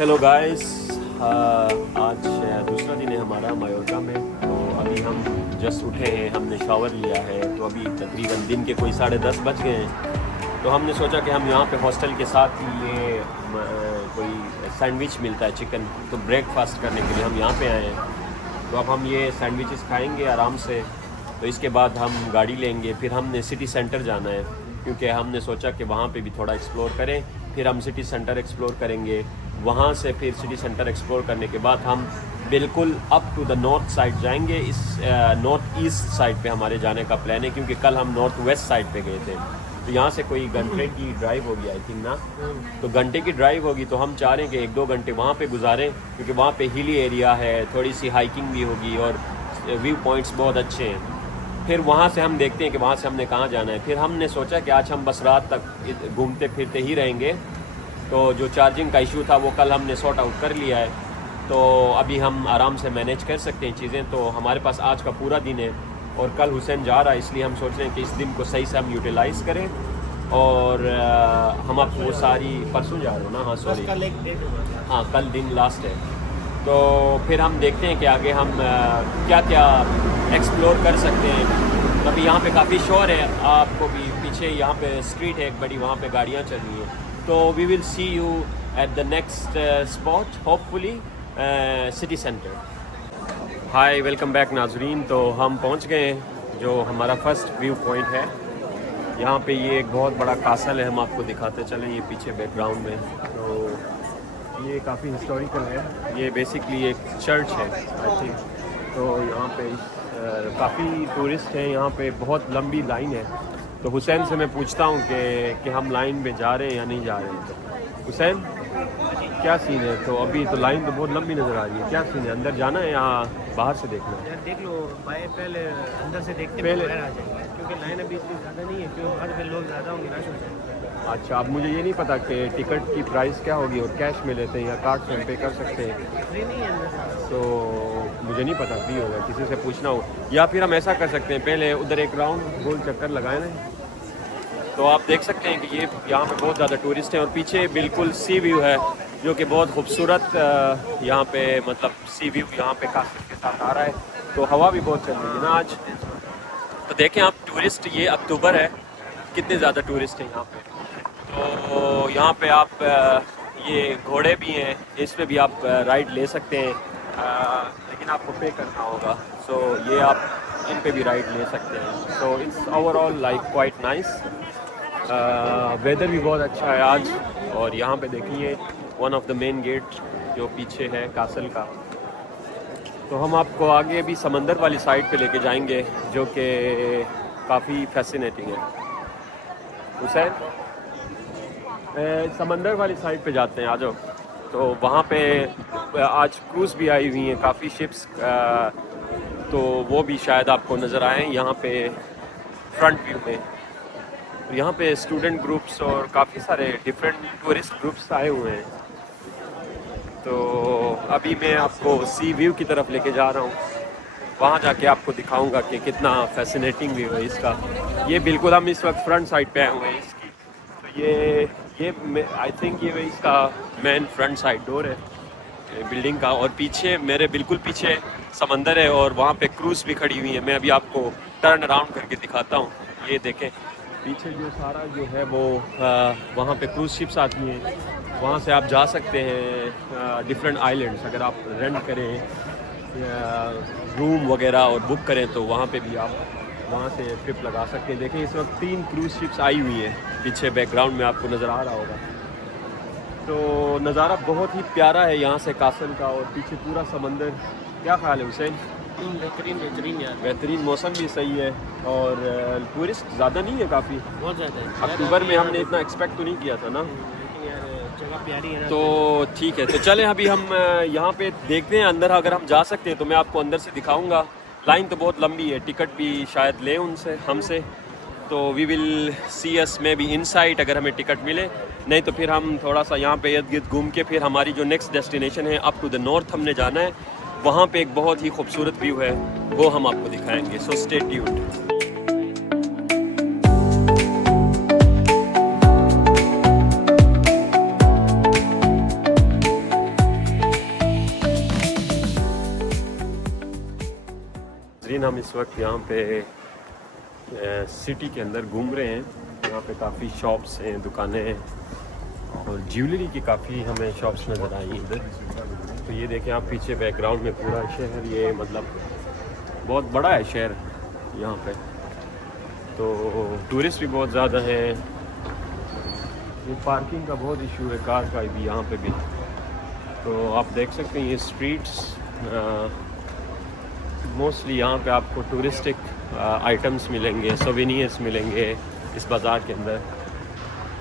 Hello guys, आज दूसरा दिन है हमारा मायोर्का में। तो अभी हम जस्ट उठे हैं, हमने शावर लिया है। तो अभी तकरीबन दिन के कोई 10:30 बज गए हैं। तो हमने सोचा कि हम यहाँ पे हॉस्टल के साथ ही ये कोई सैंडविच मिलता है चिकन, तो ब्रेकफास्ट करने के लिए हम यहाँ पे आए हैं। तो अब हम ये सैंडविचेस खाएंगे आराम से। तो इसके बाद हम गाड़ी लेंगे, फिर हमने सिटी सेंटर जाना है, क्योंकि हमने सोचा कि वहाँ पे भी थोड़ा एक्सप्लोर करें। फिर हम सिटी सेंटर एक्सप्लोर करेंगे, वहाँ से फिर सिटी सेंटर एक्सप्लोर करने के बाद हम बिल्कुल up to the north side जाएंगे। इस नॉर्थ ईस्ट साइड पे हमारे जाने का प्लान है, क्योंकि कल हम नॉर्थ वेस्ट साइड पे गए थे। तो यहाँ से कोई घंटे की ड्राइव होगी आई थिंक ना। तो घंटे की ड्राइव होगी, तो हम चाह रहे हैं कि 1-2 घंटे वहाँ पे गुजारें, क्योंकि वहाँ पे हिली एरिया है, थोड़ी सी हाइकिंग भी होगी और व्यू पॉइंट्स बहुत अच्छे हैं। फिर वहाँ से हम देखते हैं कि वहाँ से हमने कहाँ जाना है। फिर हमने सोचा कि आज हम बस रात तक घूमते फिरते ही रहेंगे। तो जो चार्जिंग का इशू था वो कल हमने सॉर्ट आउट कर लिया है, तो अभी हम आराम से मैनेज कर सकते हैं चीज़ें। तो हमारे पास आज का पूरा दिन है और कल हुसैन जा रहा है, इसलिए हम सोच रहे हैं कि इस दिन को सही से हम यूटिलाइज़ करें। और हम आपको वो सारी परसों जा रहे हो ना? हाँ सॉरी, हाँ कल दिन लास्ट है। तो फिर हम देखते हैं कि आगे हम क्या क्या एक्सप्लोर कर सकते हैं। अभी यहाँ पे काफ़ी शोर है, आपको भी पीछे यहाँ पे स्ट्रीट है एक बड़ी, वहाँ पे गाड़ियाँ चल रही हैं। तो we will see you at the next spot, hopefully city centre. Hi, welcome back नाजरीन। तो हम पहुँच गए हैं जो हमारा फर्स्ट व्यू पॉइंट है। यहाँ पे ये एक बहुत बड़ा कासल है, हम आपको दिखाते चलें ये पीछे बैकग्राउंड में। तो ये काफ़ी हिस्टोरिकल है, ये बेसिकली एक चर्च है आई थिंक। तो यहाँ पे काफ़ी टूरिस्ट हैं, यहाँ पे बहुत लंबी लाइन है। तो हुसैन से मैं पूछता हूँ कि हम लाइन में जा रहे हैं या नहीं जा रहे हैं। तो हुसैन, क्या सीन है? तो अभी तो लाइन तो बहुत लंबी नज़र आ रही है, क्या सीन है? अंदर जाना है या बाहर से देखना है? यार देख लो भाई, पहले अंदर से देखते पहले बाहर आ जाएंगे, क्योंकि लाइन अभी इतनी ज़्यादा नहीं है, क्योंकि हर पे लोग ज़्यादा होंगे, रश हो जाएंगे। अच्छा, अब मुझे ये नहीं पता कि टिकट की प्राइस क्या होगी और कैश में लेते हैं या कार्ड से पे कर सकते हैं। फ्री नहीं है अंदर। तो मुझे नहीं पता, फ्री होगा, किसी से पूछना हो। या फिर हम ऐसा कर सकते हैं, पहले उधर एक राउंड गोल चक्कर लगाए ना। तो आप देख सकते हैं कि ये यहाँ पे बहुत ज़्यादा टूरिस्ट हैं और पीछे बिल्कुल सी व्यू है, जो कि बहुत खूबसूरत यहाँ पे मतलब सी व्यू यहाँ पे काफी के साथ आ रहा है। तो हवा भी बहुत चल रही है ना आज। तो देखें आप, टूरिस्ट, ये अक्टूबर है, कितने ज़्यादा टूरिस्ट हैं यहाँ पे। तो यहाँ पे आप ये घोड़े भी हैं, इस पे भी आप राइड ले सकते हैं, लेकिन आपको पे करना होगा। सो ये आप इन पे भी राइड ले सकते हैं। So it's overall like quite nice. Weather भी बहुत अच्छा है आज। और यहाँ पे देखिए one of the main gate जो पीछे है कासल का। तो हम आपको आगे भी समंदर वाली साइड पे लेके जाएंगे, जो कि काफ़ी फैसिनेटिंग है। हुसैन, समंदर वाली साइड पे जाते हैं, आ जाओ। तो वहाँ पे आज क्रूज़ भी आई हुई हैं, काफ़ी शिप्स, तो वो भी शायद आपको नज़र आएँ यहाँ पे फ्रंट व्यू में। यहाँ पे स्टूडेंट ग्रुप्स और काफ़ी सारे डिफरेंट टूरिस्ट ग्रुप्स आए हुए हैं। तो अभी मैं आपको सी व्यू की तरफ लेके जा रहा हूँ, वहाँ जाके आपको दिखाऊंगा कि कितना फैसिनेटिंग व्यू है इसका। ये बिल्कुल हम इस वक्त फ्रंट साइड पे आए हुए हैं इसकी। तो ये आई थिंक ये इसका मेन फ्रंट साइड डोर है बिल्डिंग का। और पीछे मेरे बिल्कुल पीछे समंदर है और वहाँ पे क्रूज़ भी खड़ी हुई है। मैं अभी आपको टर्न अराउंड करके दिखाता हूँ। ये देखें पीछे जो सारा जो है वो वहाँ पे क्रूज़ शिप्स आती हैं, वहाँ से आप जा सकते हैं डिफरेंट आइलैंड्स। अगर आप रेंट करें या रूम वगैरह और बुक करें तो वहाँ पे भी आप वहाँ से ट्रिप लगा सकते हैं। देखें इस वक्त 3 क्रूज़ शिप्स आई हुई हैं, पीछे बैकग्राउंड में आपको नज़र आ रहा होगा। तो नज़ारा बहुत ही प्यारा है यहाँ से कासल का, और पीछे पूरा समंदर। क्या ख्याल है हुसैन? बेहतरीन यार, बेहतरीन, मौसम भी सही है और टूरिस्ट ज़्यादा नहीं है, काफ़ी बहुत ज़्यादा है। अक्टूबर में हमने इतना एक्सपेक्ट तो नहीं किया था ना। लेकिन यार जगह प्यारी है ना। तो ठीक है, तो चलें अभी हम यहाँ पे देखते हैं अंदर। अगर हम जा सकते हैं तो मैं आपको अंदर से दिखाऊंगा। लाइन तो बहुत लंबी है, टिकट भी शायद लें उनसे, हमसे। तो we will see us may be inside, अगर हमें टिकट मिले। नहीं तो फिर हम थोड़ा सा यहाँ पे इर्द गिर्द घूम के फिर हमारी जो नेक्स्ट डेस्टिनेशन है अप टू द नॉर्थ हमने जाना है, वहाँ पे एक बहुत ही खूबसूरत व्यू है, वो हम आपको दिखाएंगे। So stay tuned. नाजरीन हम इस वक्त यहाँ पे सिटी के अंदर घूम रहे हैं। यहाँ पे काफ़ी शॉप्स हैं, दुकानें हैं और ज्वेलरी की काफ़ी हमें शॉप्स नज़र आई इधर। तो ये देखें आप पीछे बैकग्राउंड में पूरा शहर, ये मतलब बहुत बड़ा है शहर यहाँ पे। तो टूरिस्ट भी बहुत ज़्यादा हैं। ये पार्किंग का बहुत इशू है, कार का भी यहाँ पे भी। तो आप देख सकते हैं ये स्ट्रीट्स मोस्टली यहाँ पे आपको टूरिस्टिक आइटम्स मिलेंगे, सोवेनियर्स मिलेंगे इस बाज़ार के अंदर।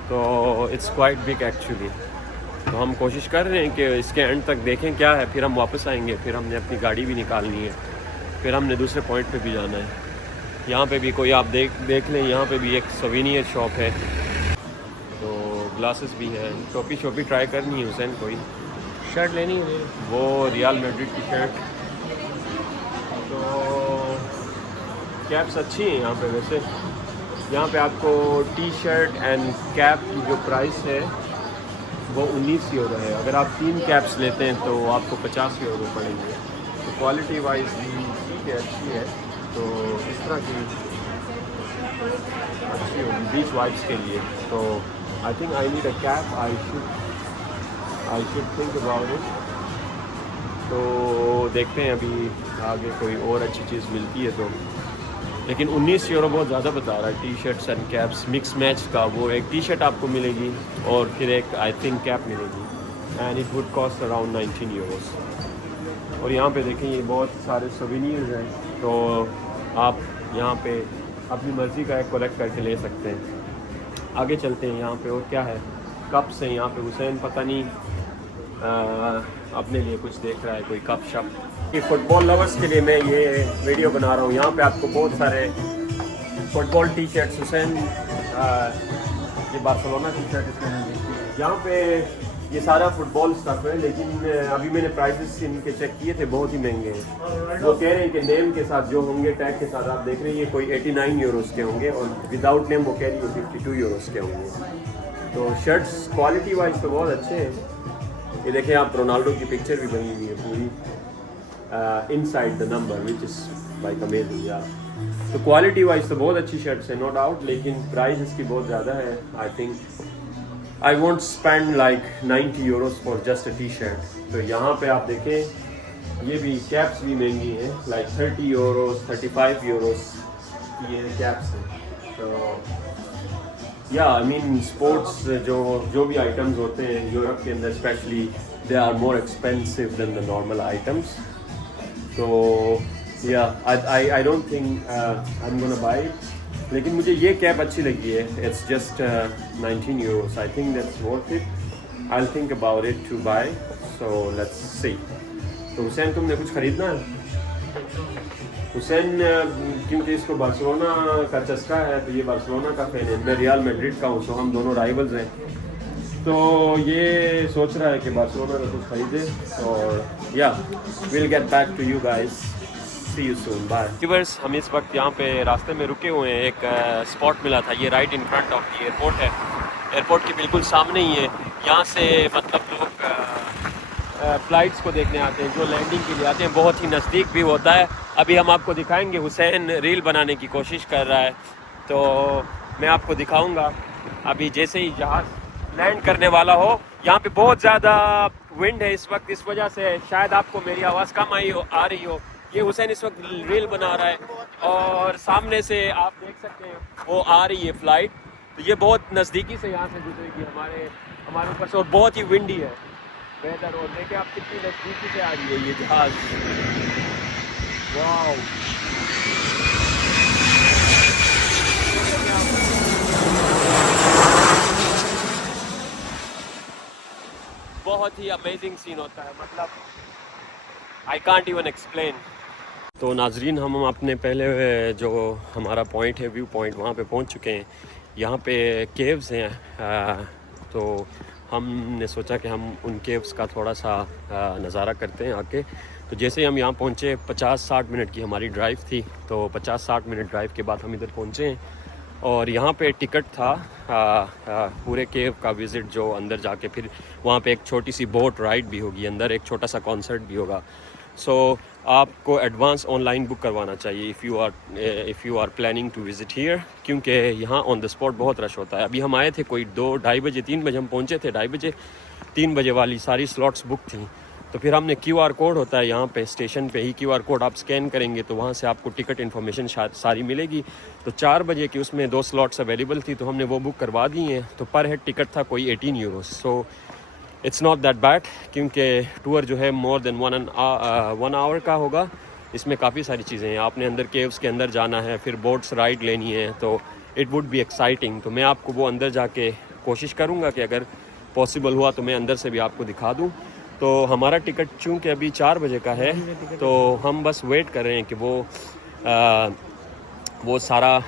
तो इट्स क्वाइट बिग एक्चुअली। तो हम कोशिश कर रहे हैं कि इसके एंड तक देखें क्या है, फिर हम वापस आएंगे। फिर हमने अपनी गाड़ी भी निकालनी है, फिर हमने दूसरे पॉइंट पे भी जाना है। यहाँ पे भी कोई आप देख लें, यहाँ पे भी एक सोवेनियर शॉप है। तो ग्लासेस भी हैं, टोपी शोपी ट्राई करनी है हुसैन। कोई शर्ट लेनी है वो रियल मैड्रिड की शर्ट। तो कैप्स अच्छी हैं यहाँ पे वैसे। यहाँ पे आपको टी शर्ट एंड कैप की जो प्राइस है वो 19 यूरो है। अगर आप 3 कैप्स लेते हैं तो आपको 50 यूरो पड़ेंगे। तो क्वालिटी वाइज भी ठीक है, अच्छी है। तो इस तरह की अच्छी होगी बीच वाइब्स के लिए। तो I think I need a cap, I should think about it. तो देखते हैं अभी आगे कोई और अच्छी चीज़ मिलती है तो। लेकिन 19 यूरो बहुत ज़्यादा बता रहा है। T shirts and caps mix match का, वो एक टी शर्ट आपको मिलेगी और फिर एक आई थिंक कैप मिलेगी and it would cost around 19 Euros. और यहाँ पे देखें ये बहुत सारे सोवेनियर्स हैं। तो आप यहाँ पे अपनी मर्ज़ी का एक कलेक्ट करके ले सकते हैं। आगे चलते हैं। यहाँ पे और क्या है, कप्स हैं यहाँ पे। हुसैन पता नहीं अपने लिए कुछ देख रहा है, कोई कप शप। ये फुटबॉल लवर्स के लिए मैं ये वीडियो बना रहा हूँ। यहाँ पे आपको बहुत सारे फुटबॉल टी शर्ट्स, हुसैन ये बार्सिलोना टी शर्ट इसमें यहाँ पे ये सारा फुटबॉल स्टफ है। लेकिन अभी मैंने प्राइसेस इनके चेक किए थे, बहुत ही महंगे हैं। वो कह रहे हैं कि नेम के साथ जो होंगे, टैग के साथ आप देख रहे हैं, ये कोई 89 यूरोस के होंगे और विदाउट नेम वो कह रही है 52 यूरोस के होंगे। तो शर्ट्स क्वालिटी वाइज तो बहुत अच्छे हैं। ये देखें आप, रोनाल्डो की पिक्चर भी बनी हुई है पूरी inside the number which is like amazing यार। तो क्वालिटी वाइज तो बहुत अच्छी शर्ट्स है नो डाउट, लेकिन प्राइस इसकी बहुत ज़्यादा है। I think I want spend like 90 Euros for just a T shirt. तो यहाँ पे आप देखें ये भी कैप्स भी महंगी हैं, लाइक 30 यूरोस 35 यूरोस ये कैप्स हैं। तो या आई मीन स्पोर्ट्स जो भी आइटम्स होते हैं यूरोप के अंदर specially, they are more expensive than the normal items. तो या I don't think I am gonna buy it. लेकिन मुझे ये कैप अच्छी लगी है। It's just 19 euros. I think that's worth it. I will think about it to buy. So let's see. तो हुसैन तुमने कुछ खरीदना है? हुसैन क्योंकि इसको बार्सिलोना का चस्का है तो ये बार्सिलोना का फैन है, मैं रियल मैड्रिड का हूँ। सो हम दोनों राइवल्स हैं। तो ये सोच रहा है कि बार्सिलोना का कुछ खरीदे। और या will get back to you guys, see you soon, bye. Viewers हम इस वक्त यहाँ पे रास्ते में रुके हुए हैं। एक स्पॉट मिला था, ये right in front of the airport है। एयरपोर्ट के बिल्कुल सामने ही है। यहाँ से मतलब लोग फ़्लाइट्स को देखने आते हैं, जो लैंडिंग के लिए आते हैं। बहुत ही नज़दीक भी होता है। अभी हम आपको दिखाएंगे। हुसैन रील बनाने की कोशिश कर रहा है तो मैं आपको दिखाऊंगा। अभी जैसे ही जहाज़ लैंड करने वाला हो, यहाँ पे बहुत ज़्यादा विंड है इस वक्त, इस वजह से शायद आपको मेरी आवाज़ कम आ रही हो। ये हुसैन इस वक्त रील बना रहा है और सामने से आप देख सकते हैं वो आ रही है फ़्लाइट। तो ये बहुत नज़दीकी से यहाँ से गुजरेगी हमारे ऊपर से, और बहुत ही विंडी है वेदर। और देखिए आप कितनी नज़दीकी से आ रही है ये जहाज़। वाओ, बहुत ही अमेजिंग सीन होता है, मतलब आई कांट इवन एक्सप्लेन। तो नाजरीन हम अपने पहले जो हमारा पॉइंट है, व्यू पॉइंट, वहाँ पे पहुँच चुके हैं। यहाँ पे केव्स हैं। तो हमने सोचा कि हम उन केव्स का थोड़ा सा नज़ारा करते हैं आके। तो जैसे ही हम यहाँ पहुँचे, 50-60 मिनट की हमारी ड्राइव थी। तो 50-60 मिनट ड्राइव के बाद हम इधर पहुँचे हैं और यहाँ पे टिकट था पूरे केव का विज़िट, जो अंदर जाके फिर वहाँ पे एक छोटी सी बोट राइड भी होगी, अंदर एक छोटा सा कॉन्सर्ट भी होगा। सो आपको एडवांस ऑनलाइन बुक करवाना चाहिए if you are planning to visit here, क्योंकि यहाँ ऑन द स्पॉट बहुत रश होता है। अभी हम आए थे कोई 2-2:30 बजे, 3 बजे हम पहुँचे थे, 2:30 बजे, 3 बजे वाली सारी स्लॉट्स बुक थी। तो फिर हमने QR कोड होता है यहाँ पे स्टेशन पे ही, QR कोड आप स्कैन करेंगे तो वहाँ से आपको टिकट इन्फॉर्मेशन सारी मिलेगी। तो 4 बजे की उसमें 2 स्लॉट्स अवेलेबल थी, तो हमने वो बुक करवा दी हैं। तो पर हेड टिकट था कोई 18 euro. So it's not that bad, क्योंकि टूर जो है मोर देन 1 आवर का होगा। इसमें काफ़ी सारी चीज़ें हैं, आपने अंदर केव्स के अंदर जाना है, फिर बोट्स राइड लेनी है, तो इट वुड बी एक्साइटिंग। तो मैं आपको वो अंदर जाके कोशिश करूँगा कि अगर पॉसिबल हुआ तो मैं अंदर से भी आपको दिखा दूँ। तो हमारा टिकट चूँकि अभी 4 बजे का है, तो हम बस वेट कर रहे हैं कि वो सारा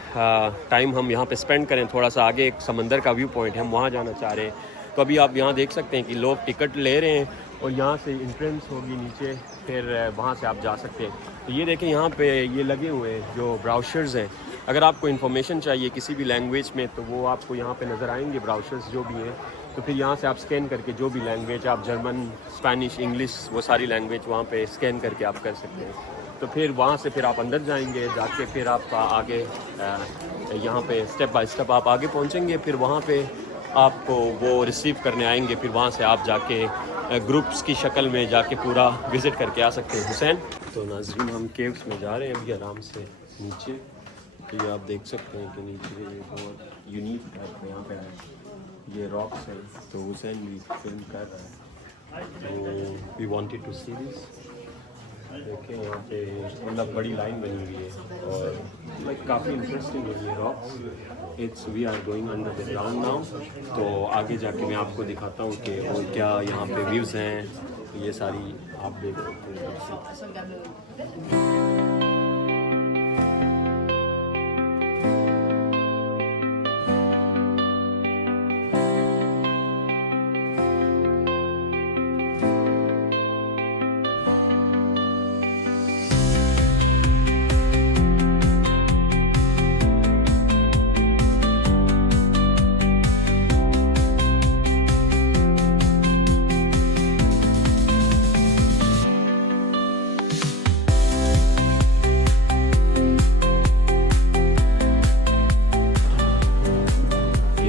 टाइम हम यहाँ पे स्पेंड करें। थोड़ा सा आगे एक समंदर का व्यू पॉइंट है, हम वहाँ जाना चाह रहे हैं। तो अभी आप यहाँ देख सकते हैं कि लोग टिकट ले रहे हैं और यहाँ से एंट्रेंस होगी नीचे, फिर वहाँ से आप जा सकते हैं। तो ये देखें यहाँ पे ये लगे हुए हैं जो ब्राउज़र्स हैं। अगर आपको इन्फॉर्मेशन चाहिए किसी भी लैंग्वेज में तो वो आपको यहाँ पे नज़र आएंगे ब्राउज़र्स जो भी हैं। तो फिर यहाँ से आप स्कैन करके जो भी लैंग्वेज आप जर्मन, स्पेनिश, इंग्लिश, वो सारी लैंग्वेज वहाँ पे स्कैन करके आप कर सकते हैं। तो फिर वहाँ से फिर आप अंदर जाएंगे, जाके फिर आप आगे यहाँ पे स्टेप बाय स्टेप आप आगे पहुँचेंगे। फिर वहाँ पे आपको वो रिसीव करने आएंगे, फिर वहाँ से आप जाके ग्रुप्स की शक्ल में जाके पूरा विज़िट करके आ सकते हैं। हुसैन, तो नाज़रीन हम केव्स में जा रहे हैं अभी आराम से नीचे। तो ये आप देख सकते हैं कि नीचे बहुत यूनिक टाइप यहाँ पे ये रॉक्स हैं। तो हुसैन भी फिल्म कर रहा है, तो we wanted to see this. देखें यहाँ पे मतलब बड़ी लाइन बनी हुई है और लाइक काफ़ी इंटरेस्टिंग है ये rocks. It's we are going under the ground now. तो आगे जाके मैं आपको दिखाता हूँ कि और क्या यहाँ पे व्यूज़ हैं, ये सारी आप देख सकते हैं।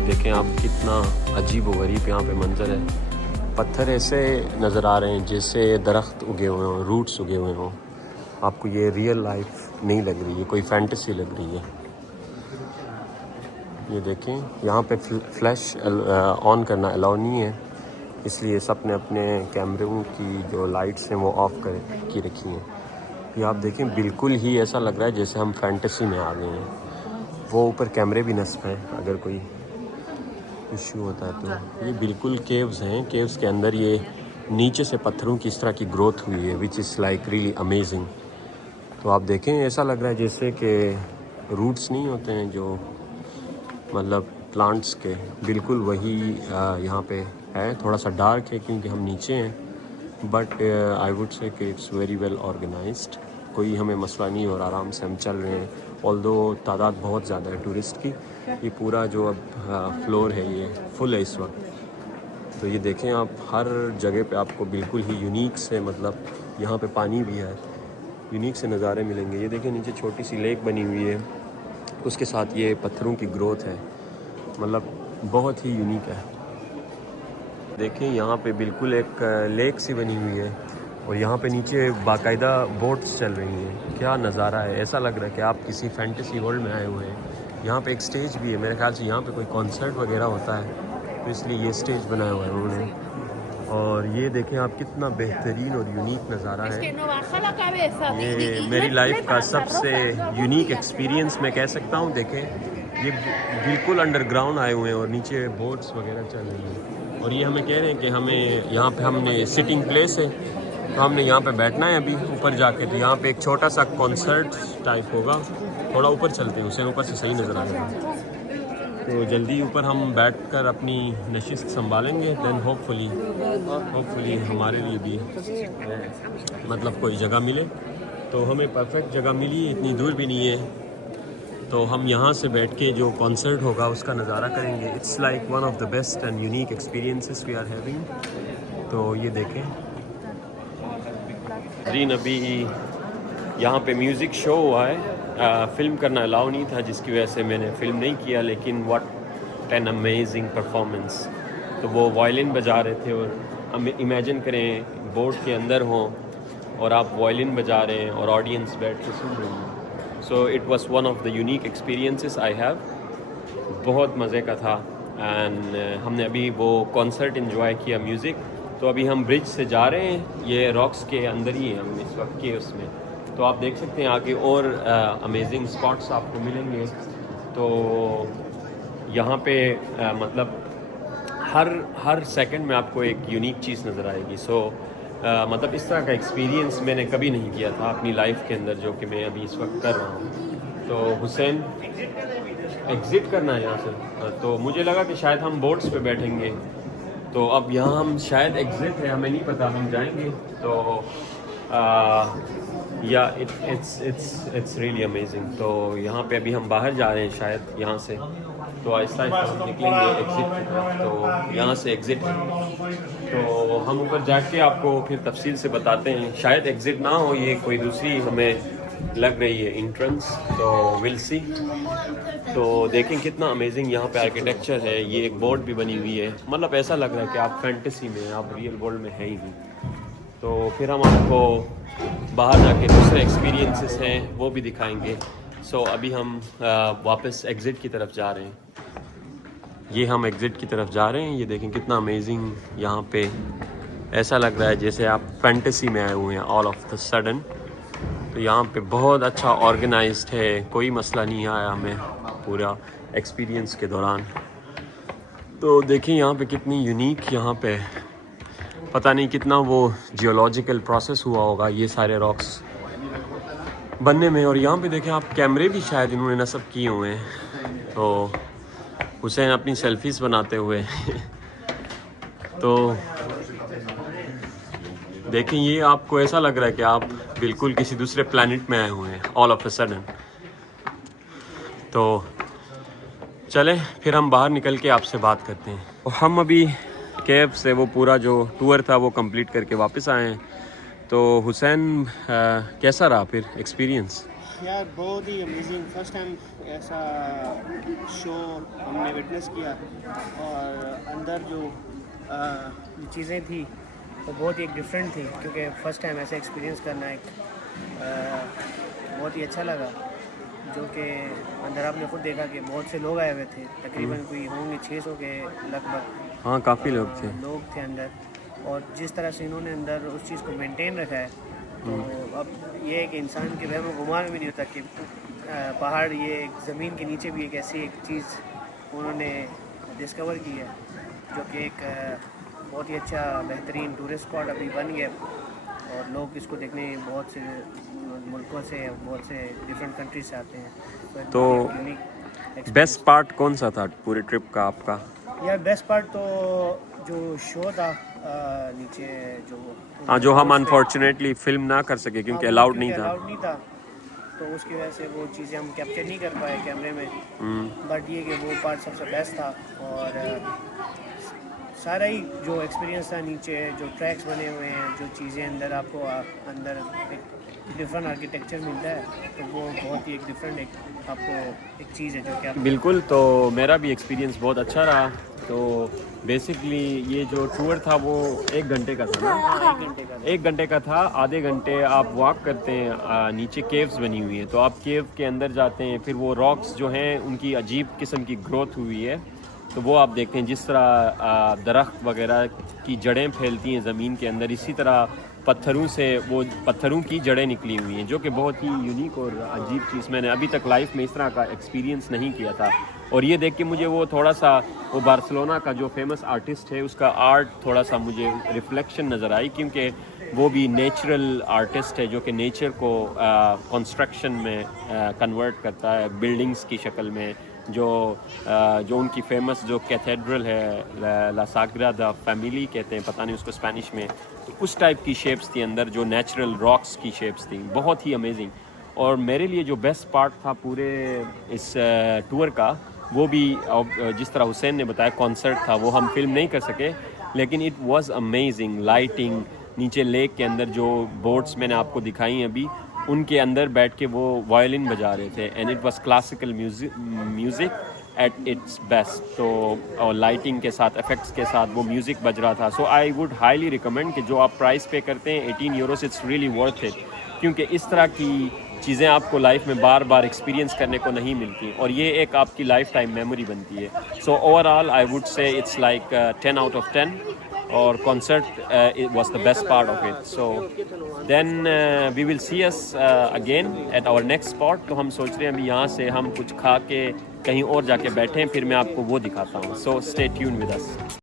देखें आप कितना अजीब व गरीब यहाँ पे मंजर है। पत्थर ऐसे नज़र आ रहे हैं जैसे दरख्त उगे हुए हों, रूट्स उगे हुए हों। आपको ये रियल लाइफ नहीं लग रही है, कोई फैंटेसी लग रही है। ये देखें यहाँ पे फ्लैश ऑन करना अलाउ नहीं है, इसलिए सब ने अपने कैमरों की जो लाइट्स हैं वो ऑफ कर की रखी हैं। ये आप देखें बिल्कुल ही ऐसा लग रहा है जैसे हम फैंटेसी में आ गए हैं। वो ऊपर कैमरे भी नस्ब हैं, अगर कोई इशू होता है तो। ये बिल्कुल केव्स हैं, केव्स के अंदर ये नीचे से पत्थरों की इस तरह की ग्रोथ हुई है, which is like really amazing. तो आप देखें ऐसा लग रहा है जैसे कि रूट्स नहीं होते हैं जो मतलब प्लांट्स के, बिल्कुल वही यहाँ पे है। थोड़ा सा डार्क है क्योंकि हम नीचे हैं, बट आई वुड से कि इट्स वेरी वेल ऑर्गेनाइज्ड। कोई हमें मसला नहीं और आराम से हम चल रहे हैं। ऑल्दो तादाद बहुत ज़्यादा है टूरिस्ट की, ये पूरा जो अब फ्लोर है ये फुल है इस वक्त। तो ये देखें आप हर जगह पे आपको बिल्कुल ही यूनिक से, मतलब यहाँ पे पानी भी है, यूनिक से नज़ारे मिलेंगे। ये देखें नीचे छोटी सी लेक बनी हुई है, उसके साथ ये पत्थरों की ग्रोथ है, मतलब बहुत ही यूनिक है। देखें यहाँ पे बिल्कुल एक लेक सी बनी हुई है और यहाँ पे नीचे बाकायदा बोट्स चल रही हैं। क्या नज़ारा है, ऐसा लग रहा है कि आप किसी फैंटेसी वर्ल्ड में आए हुए हैं। यहाँ पे एक स्टेज भी है, मेरे ख्याल से यहाँ पे कोई कॉन्सर्ट वगैरह होता है, तो इसलिए ये स्टेज बनाया हुआ है उन्होंने। और ये देखें आप कितना बेहतरीन और यूनिक नज़ारा है। ये मेरी लाइफ का सबसे यूनिक एक्सपीरियंस मैं कह सकता हूँ। देखें ये बिल्कुल अंडरग्राउंड आए हुए हैं और नीचे बोट्स वगैरह चल रही हैं। और ये हमें कह रहे हैं कि हमें यहाँ पे हमने सिटिंग प्लेस है, तो हमने यहाँ पे बैठना है अभी ऊपर जाके। तो यहाँ पे एक छोटा सा कॉन्सर्ट टाइप होगा, थोड़ा ऊपर चलते हैं, उसे ऊपर से सही नज़र आएगा। तो जल्दी ऊपर हम बैठकर अपनी नशिस्त संभालेंगे, देन होपफुली हमारे लिए भी मतलब कोई जगह मिले। तो हमें परफेक्ट जगह मिली, इतनी दूर भी नहीं है, तो हम यहाँ से बैठ के जो कॉन्सर्ट होगा उसका नज़ारा करेंगे। It's like one of the best and unique experiences we are having. तो ये देखें जी अभी यहाँ पे म्यूज़िक शो हुआ है, फ़िल्म करना अलाउ नहीं था जिसकी वजह से मैंने फ़िल्म नहीं किया, लेकिन व्हाट एन अमेजिंग परफॉर्मेंस। तो वो वायलिन बजा रहे थे और इमेजिन करें बोर्ड के अंदर हों और आप वायलिन बजा रहे हैं और ऑडियंस बैठ के सुन रही है। So it was one of the unique experiences I have. बहुत मज़े का था एंड हमने अभी वो कॉन्सर्ट इन्जॉय किया म्यूज़िक। तो अभी हम ब्रिज से जा रहे हैं, ये रॉक्स के अंदर ही हैं हम इस वक्त के उसमें। तो आप देख सकते हैं आगे और अमेजिंग स्पॉट्स आपको मिलेंगे। तो यहाँ पे मतलब हर सेकंड में आपको एक यूनिक चीज़ नज़र आएगी। सो मतलब इस तरह का एक्सपीरियंस मैंने कभी नहीं किया था अपनी लाइफ के अंदर, जो कि मैं अभी इस वक्त कर रहा हूँ। तो हुसैन एग्ज़िट करना है यहाँ से, तो मुझे लगा कि शायद हम बोट्स पे बैठेंगे। तो अब यहाँ हम शायद एग्ज़िट है, हमें नहीं पता, हम जाएंगे। तो या इट्स रियली अमेजिंग। तो यहाँ पे अभी हम बाहर जा रहे हैं शायद यहाँ से, तो आहिस्ता आहिस्ता हम निकलेंगे एग्ज़िट की तरफ। तो यहाँ से एग्ज़िट है, तो हम ऊपर जाके आपको फिर तफसील से बताते हैं। शायद एग्ज़िट ना हो, ये कोई दूसरी हमें लग रही है एंट्रेंस, तो विल सी। तो देखें कितना अमेजिंग यहाँ पे आर्किटेक्चर है। ये एक बोर्ड भी बनी हुई है, मतलब ऐसा लग रहा है कि आप फैंटेसी में, आप रियल वर्ल्ड में है ही नहीं। तो फिर हम आपको बाहर जाके दूसरे एक्सपीरियंसेस हैं वो भी दिखाएंगे। सो अभी हम वापस एग्ज़िट की तरफ जा रहे हैं। ये हम एग्ज़िट की तरफ जा रहे हैं। ये देखें कितना अमेजिंग यहाँ पे, ऐसा लग रहा है जैसे आप फैंटेसी में आए हुए हैं ऑल ऑफ द सडन। तो यहाँ पे बहुत अच्छा ऑर्गेनाइज्ड है, कोई मसला नहीं आया हमें पूरा एक्सपीरियंस के दौरान। तो देखें यहाँ पे कितनी यूनिक, यहाँ पे पता नहीं कितना वो जियोलॉजिकल प्रोसेस हुआ होगा ये सारे रॉक्स बनने में। और यहाँ पे देखें आप, कैमरे भी शायद इन्होंने नस्ब किए हुए हैं। तो हुसैन अपनी सेल्फीज़ बनाते हुए तो देखें, ये आपको ऐसा लग रहा है कि आप बिल्कुल किसी दूसरे प्लैनेट में आए हुए हैं ऑल ऑफ अ सडन। तो चलें फिर हम बाहर निकल के आपसे बात करते हैं। और हम अभी कैब से वो पूरा जो टूर था वो कंप्लीट करके वापस आए हैं। तो हुसैन कैसा रहा फिर एक्सपीरियंस? यार बहुत ही अमेजिंग, फर्स्ट टाइम ऐसा शो हमने विटनेस किया। और अंदर जो चीज़ें थी वो बहुत ही डिफरेंट थी, क्योंकि फ़र्स्ट टाइम ऐसा एक्सपीरियंस करना एक बहुत ही अच्छा लगा। जो कि अंदर आपने खुद देखा कि बहुत से लोग आए हुए थे, तकरीबन कोई होंगे 600 के लगभग। हाँ, काफ़ी लोग थे अंदर। और जिस तरह से इन्होंने अंदर उस चीज़ को मेंटेन रखा है, तो अब ये है कि इंसान के वहम गुमान में भी नहीं होता कि पहाड़, ये ज़मीन के नीचे भी एक ऐसी एक चीज़ उन्होंने डिस्कवर की है, जो कि एक बहुत ही अच्छा बेहतरीन टूरिस्ट स्पॉट अभी बन गया। और लोग इसको देखने बहुत से मुल्कों से, बहुत से डिफरेंट कंट्रीज से आते हैं। तो बेस्ट पार्ट कौन सा था पूरे ट्रिप का आपका? यार बेस्ट पार्ट तो जो शो था नीचे, जो हम अनफॉर्चुनेटली फिल्म ना कर सके क्योंकि अलाउड नहीं था, तो उसकी वजह से वो चीज़ें हम कैप्चर नहीं कर पाए कैमरे में। बट ये कि वो पार्ट सबसे बेस्ट था। और सारा ही जो एक्सपीरियंस था नीचे, जो ट्रैक्स बने हुए हैं, जो चीज़ें अंदर आपको अंदर एक डिफरेंट आर्किटेक्चर मिलता है, तो वो बहुत ही एक डिफरेंट आपको एक चीज़ है जो कि आप बिल्कुल। तो मेरा भी एक्सपीरियंस बहुत अच्छा रहा। तो बेसिकली ये जो टूर था वो 1 घंटे का था ना? 1 घंटे का था। आधे घंटे आप वॉक करते हैं, नीचे केव्स बनी हुई है, तो आप केव के अंदर जाते हैं। फिर वो रॉक्स जो हैं उनकी अजीब किस्म की ग्रोथ हुई है, तो वो आप देखते हैं जिस तरह दरख्त वगैरह की जड़ें फैलती हैं ज़मीन के अंदर, इसी तरह पत्थरों से वो पत्थरों की जड़ें निकली हुई हैं, जो कि बहुत ही यूनिक और अजीब चीज़, मैंने अभी तक लाइफ में इस तरह का एक्सपीरियंस नहीं किया था। और ये देख के मुझे वो थोड़ा सा वो बार्सिलोना का जो फेमस आर्टिस्ट है उसका आर्ट थोड़ा सा मुझे रिफ्लेक्शन नज़र आई, क्योंकि वो भी नेचुरल आर्टिस्ट है जो कि नेचर को कंस्ट्रक्शन में कन्वर्ट करता है बिल्डिंग्स की शक्ल में। जो उनकी फेमस जो कैथेड्रल है, ला साग्रादा फैमिली कहते हैं, पता नहीं उसको स्पेनिश में, तो उस टाइप की शेप्स थी अंदर, जो नेचुरल रॉक्स की शेप्स थी, बहुत ही अमेजिंग। और मेरे लिए जो बेस्ट पार्ट था पूरे इस टूर का, वो भी जिस तरह हुसैन ने बताया कॉन्सर्ट था, वो हम फिल्म नहीं कर सके, लेकिन इट वाज अमेजिंग। लाइटिंग, नीचे लेक के अंदर जो बोट्स मैंने आपको दिखाई हैं अभी, उनके अंदर बैठ के वो वायलिन बजा रहे थे and it was classical music at its best. तो और लाइटिंग के साथ, इफ़ेक्ट्स के साथ वो म्यूज़िक बज रहा था। सो आई वुड हाईली रिकमेंड कि जो आप प्राइस पे करते हैं 18 Euros, it's really worth it, क्योंकि इस तरह की चीज़ें आपको लाइफ में बार बार एक्सपीरियंस करने को नहीं मिलती और ये एक आपकी लाइफ टाइम मेमोरी बनती है। So overall I would say it's like 10 out of 10 और concert it was the best part of it. So then we will see us again at our next spot. तो हम सोच रहे हैं अभी यहाँ से हम कुछ खा के कहीं और जाके बैठें, फिर मैं आपको वो दिखाता हूँ। So stay tuned with us.